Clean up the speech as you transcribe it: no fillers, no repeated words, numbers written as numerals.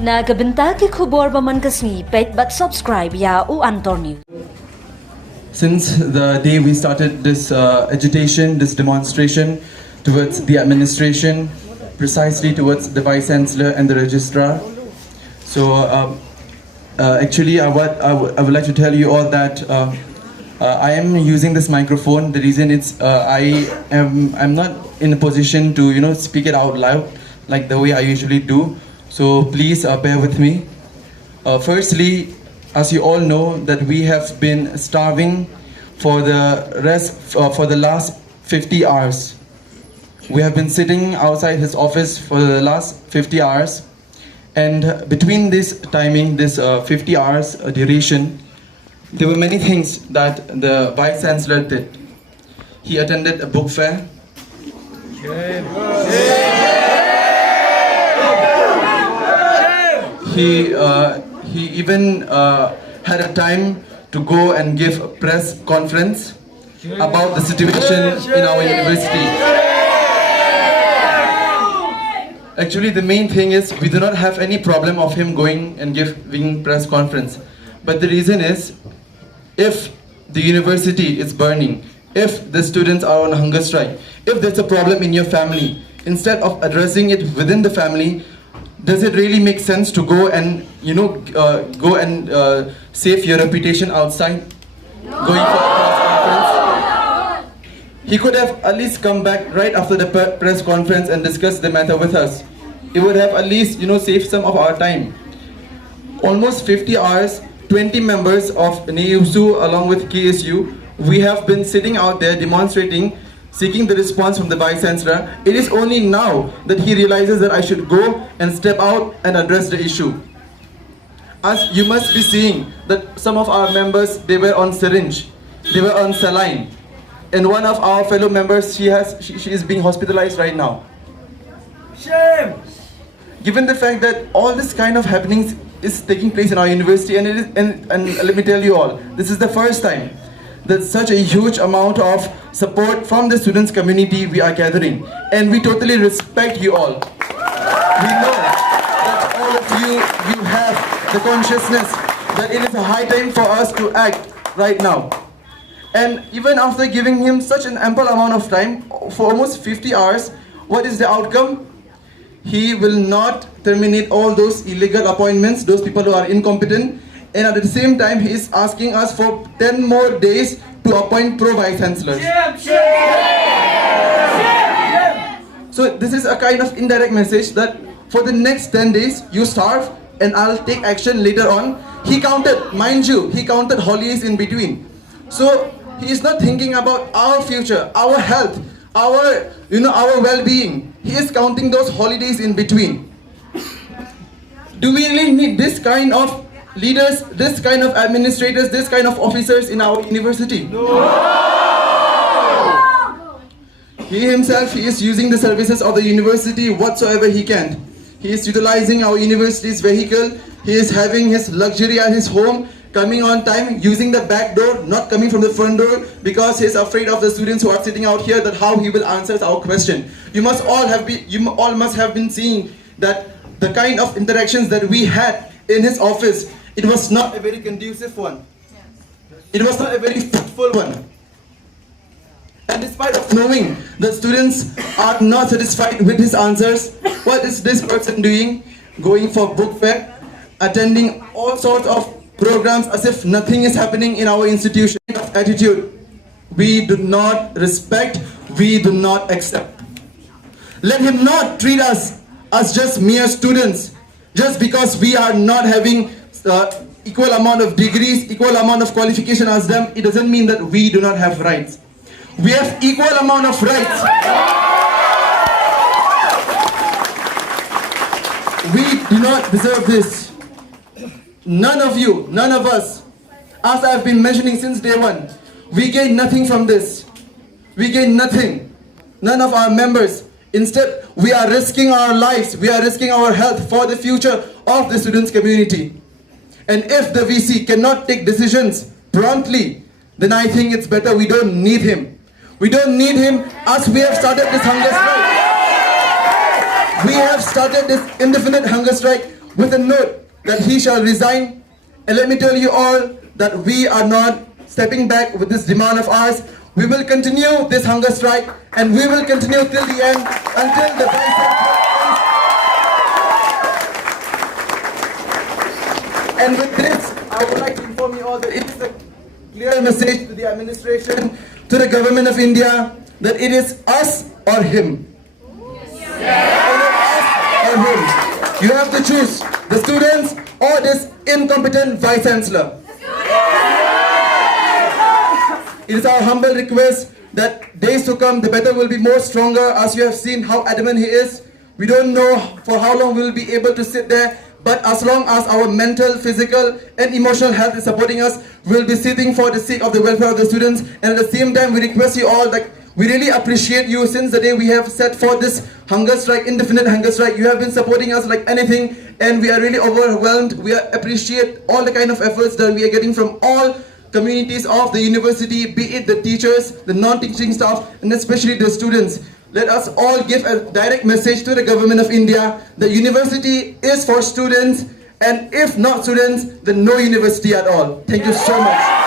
Nagabenta ke khubor baman kasni pet but subscribe ya u Antor News. Since the day we started this agitation, this demonstration towards the administration, precisely towards the Vice Chancellor and the Registrar. So actually I would like to tell you all that I am using this microphone. The reason it's I'm not in a position to speak it out loud like the way I usually do. So please bear with me. Firstly, as you all know, that we have been starving for the last 50 hours. We have been sitting outside his office for the last 50 hours, and between this timing, this 50 hours duration, there were many things that the Vice Chancellor did. He attended a book fair. He even had a time to go and give a press conference about the situation in our university. Actually, the main thing is we do not have any problem of him going and giving press conference. But the reason is, if the university is burning, if the students are on hunger strike, if there's a problem in your family, instead of addressing it within the family, does it really make sense to go and save your reputation outside, going for a press conference? He could have at least come back right after the press conference and discuss the matter with us. It would have at least saved some of our time. Almost 50 hours, 20 members of NEUSU along with KSU, we have been sitting out there demonstrating, seeking the response from the Vice Chancellor. It is only now that he realizes that I should go and step out and address the issue. As you must be seeing that some of our members, they were on syringe, they were on saline, and one of our fellow members, she is being hospitalized right now. Shame! Given the fact that all this kind of happenings is taking place in our university, and let me tell you all, this is the first time that such a huge amount of support from the students community we are gathering, and we totally respect you all. We know that all of you have the consciousness that it is a high time for us to act right now. And even after giving him such an ample amount of time for almost 50 hours, what is the outcome? He will not terminate all those illegal appointments, those people who are incompetent, and at the same time he is asking us for 10 more days to appoint pro-vice chancellors. So this is a kind of indirect message that for the next 10 days you starve and I'll take action later on. He counted, mind you, he counted holidays in between. So he is not thinking about our future, our health, our well-being. He is counting those holidays in between. Do we really need this kind of leaders, this kind of administrators, this kind of officers in our university? No! He himself, he is using the services of the university whatsoever he can. He is utilizing our university's vehicle. He is having his luxury at his home, coming on time, using the back door, not coming from the front door, because he is afraid of the students who are sitting out here, that how he will answer our question. You all must have been seeing that the kind of interactions that we had in his office, it was not a very conducive one. It was not a very fruitful one. And despite of knowing that students are not satisfied with his answers, what is this person doing? Going for book fair, attending all sorts of programs as if nothing is happening in our institution. Attitude we do not respect, we do not accept. Let him not treat us as just mere students, just because we are not having equal amount of degrees, equal amount of qualification as them. It doesn't mean that we do not have rights. We have equal amount of rights. We do not deserve this. None of you, none of us, as I have been mentioning since day one, we gain nothing from this. We gain nothing. None of our members. Instead, we are risking our lives, we are risking our health for the future of the students community. And if the VC cannot take decisions promptly, then I think it's better we don't need him. We don't need him, as we have started this hunger strike. We have started this indefinite hunger strike with a note that he shall resign. And let me tell you all that we are not stepping back with this demand of ours. We will continue this hunger strike, and we will continue till the end until the And with this, I would like to inform you all that it is a clear message to the administration, to the government of India, that it is us or him. Us or him. You have to choose the students or this incompetent Vice Chancellor. It is our humble request that days to come, the battle will be more stronger, as you have seen how adamant he is. We don't know for how long we will be able to sit there, but as long as our mental, physical and emotional health is supporting us, we will be sitting for the sake of the welfare of the students. And at the same time, we request you all that we really appreciate you since the day we have set for this hunger strike, indefinite hunger strike. You have been supporting us like anything, and we are really overwhelmed. We appreciate all the kind of efforts that we are getting from all communities of the university, be it the teachers, the non-teaching staff, and especially the students. Let us all give a direct message to the government of India. The university is for students, and if not students, then no university at all. Thank you so much.